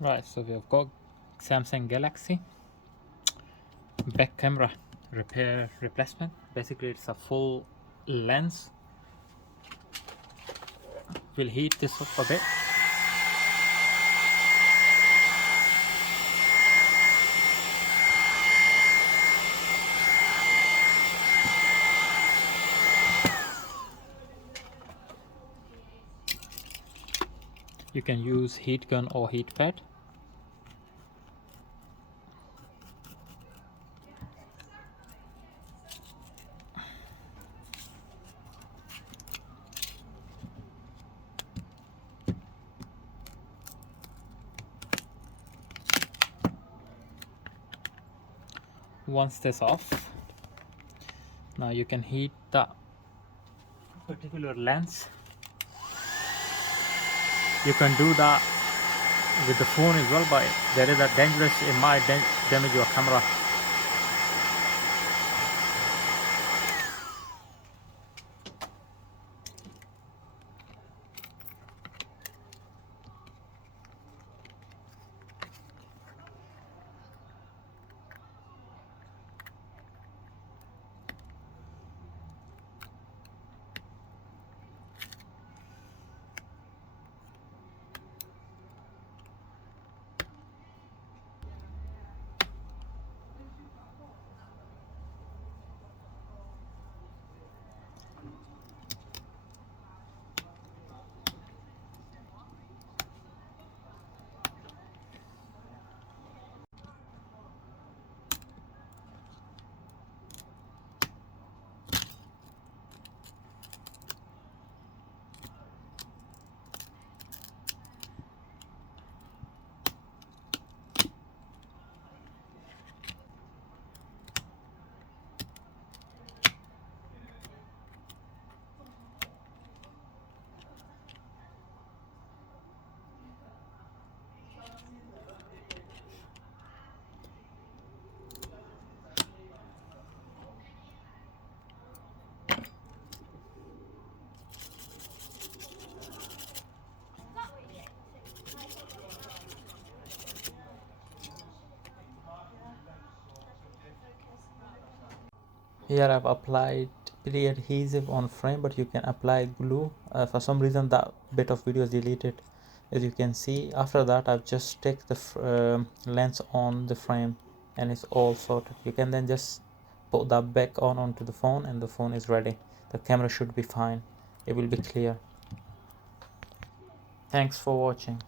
Right, so we have got Samsung Galaxy back camera repair replacement. Basically, it's a full lens. We'll heat this up a bit. You can use heat gun or heat pad. Once this off, now you can heat the particular lens. You can do that with the phone as well, but there is a dangerous, it might damage your camera. Here I've applied pre-adhesive on frame, but you can apply glue. For some reason that bit of video is deleted. As you can see, after that I've just stick the lens on the frame and it's all sorted. You can then just put that back on onto the phone and the phone is ready. The camera should be fine. It will be clear. Thanks for watching.